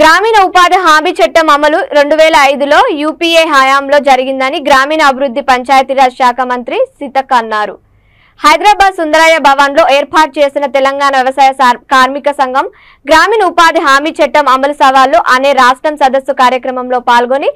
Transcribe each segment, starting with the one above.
గ్రామీణ ఉపాధి హామీ చట్టం అమలు 2005లో యూపీఏ హయాంలో జరిగిందని గ్రామీణ అభివృద్ధి పంచాయతీరాజ్ శాఖ మంత్రి సీతక్క అన్నారు. హైదరాబాద్ సుందరయ్య భవన్ లో ఏర్పాటు చేసిన తెలంగాణ వ్యవసాయ కార్మిక సంఘం గ్రామీణ ఉపాధి హామీ చట్టం అమలు సవాళ్లు అనే రాష్ట్రం సదస్సు కార్యక్రమంలో పాల్గొని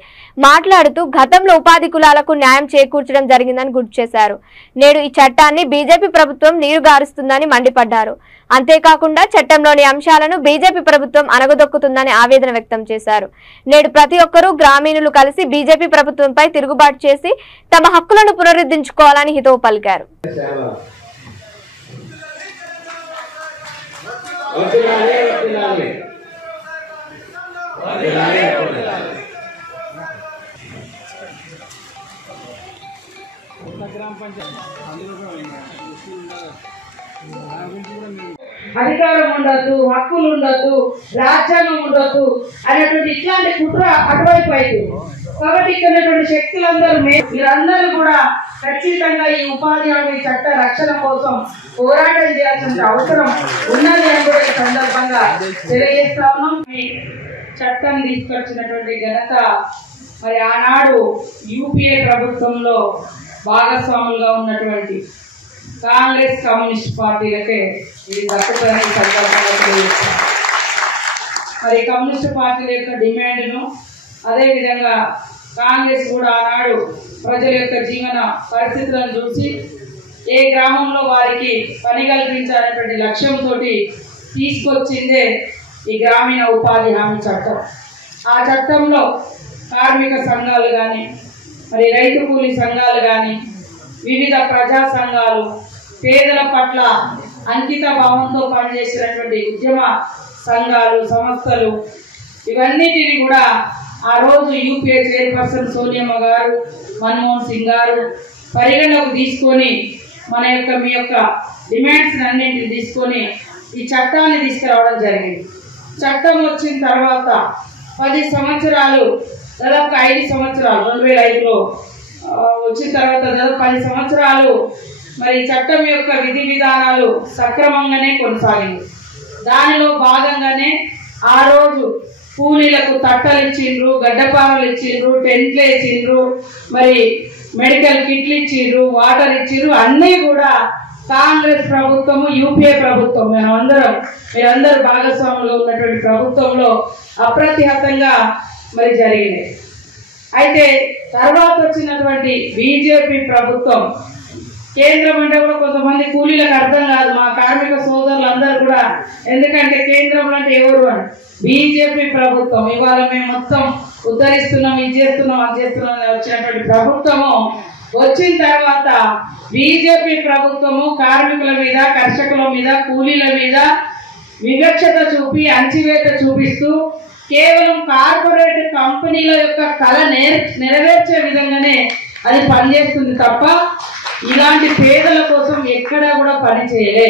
మాట్లాడుతూ గతంలో ఉపాధి కులాలకు న్యాయం చేకూర్చడం జరిగిందని గుర్తు చేశారు. నేడు ఈ చట్టాన్ని బీజేపీ ప్రభుత్వం నీరుగారుస్తుందని మండిపడ్డారు. అంతేకాకుండా చట్టంలోని అంశాలను బీజేపీ ప్రభుత్వం అనగదొక్కుతుందని ఆవేదన వ్యక్తం చేశారు. నేడు ప్రతి ఒక్కరూ గ్రామీణులు కలిసి బీజేపీ ప్రభుత్వంపై తిరుగుబాటు చేసి తమ హక్కులను పునరుద్ధరించుకోవాలని హితవు పలికారు. అధికారం ఉండొద్దు, హక్కులు ఉండొద్దు, రాజ్యాంగం ఉండొద్దు అనేటువంటి ఇట్లాంటి కుట్ర అటువైపు అయింది. కాబట్టి ఇక్కడ శక్తులందరూ మీరందరూ కూడా ఖచ్చితంగా ఈ ఉపాధి హామీ చట్ట రక్షణ కోసం పోరాటం చేయాల్సిన అవసరం ఉన్నది అని కూడా ఈ సందర్భంగా తెలియజేస్తా ఉన్నాం. ఈ చట్టం తీసుకొచ్చినటువంటి ఘనత మరి ఆనాడు యూపీఏ ప్రభుత్వంలో భాగస్వాములుగా ఉన్నటువంటి కాంగ్రెస్ కమ్యూనిస్ట్ పార్టీలకే ఇది దక్కుతుందని సందర్భంగా తెలియజేస్తాం. మరి కమ్యూనిస్ట్ పార్టీల యొక్క డిమాండ్ను అదేవిధంగా కాంగ్రెస్ కూడా ఆనాడు ప్రజల యొక్క జీవన పరిస్థితులను చూసి ఏ గ్రామంలో వారికి పని కల్పించాలనేటువంటి లక్ష్యంతో తీసుకొచ్చిందే ఈ గ్రామీణ ఉపాధి హామీ చట్టం. ఆ చట్టంలో కార్మిక సంఘాలు కానీ మరి రైతు కూలీ సంఘాలు కానీ వివిధ ప్రజా సంఘాలు పేదల పట్ల అంకిత భావంతో పనిచేసినటువంటి ఉద్యమ సంఘాలు సంస్థలు ఇవన్నిటిని కూడా ఆ రోజు యూపీఏ చైర్పర్సన్ సోనియమ్మ గారు, మన్మోహన్ సింగ్ గారు పరిగణలోకి తీసుకొని మీ యొక్క డిమాండ్స్ అన్నింటిని తీసుకొని ఈ చట్టాన్ని తీసుకురావడం జరిగింది. చట్టం వచ్చిన తర్వాత 10 సంవత్సరాలు దాదాపు 5 సంవత్సరాలు 2005లో వచ్చిన తర్వాత దాదాపు 10 సంవత్సరాలు మరి చట్టం యొక్క విధి విధానాలు సక్రమంగానే కొనసాగింది. దానిలో భాగంగానే ఆ రోజు కూలీలకు తట్టలు ఇచ్చిండ్రు, గడ్డపారలు ఇచ్చిండ్రు, టెంట్లు ఇచ్చిండ్రు, మరి మెడికల్ కిట్లు ఇచ్చిండ్రు, వాటర్ ఇచ్చిండ్రు. అన్నీ కూడా కాంగ్రెస్ ప్రభుత్వము యూపీఏ ప్రభుత్వం మీరందరూ భాగస్వాములుగా ఉన్నటువంటి ప్రభుత్వంలో అప్రతిహతంగా మరి జరిగినాయి. అయితే తర్వాత వచ్చినటువంటి బీజేపీ ప్రభుత్వం కేంద్రం అంటే కూడా కొంతమంది కూలీలకు అర్థం కాదు, మా కార్మిక సోదరులందరూ కూడా, ఎందుకంటే కేంద్రంలో అంటే ఎవరు అని బీజేపీ ప్రభుత్వం. ఇవాళ మేము మొత్తం ఉద్ధరిస్తున్నాం, ఇది చేస్తున్నాం, అది చేస్తున్నాం వచ్చినటువంటి ప్రభుత్వము వచ్చిన తర్వాత బీజేపీ ప్రభుత్వము కార్మికుల మీద, కర్షకుల మీద, కూలీల మీద వివక్షత చూపి అణచివేత చూపిస్తూ కేవలం కార్పొరేట్ కంపెనీల యొక్క కళ నెరవేర్చే విధంగానే అది పనిచేస్తుంది తప్ప ఇలాంటి పేదల కోసం ఎక్కడా కూడా పని చేయలే.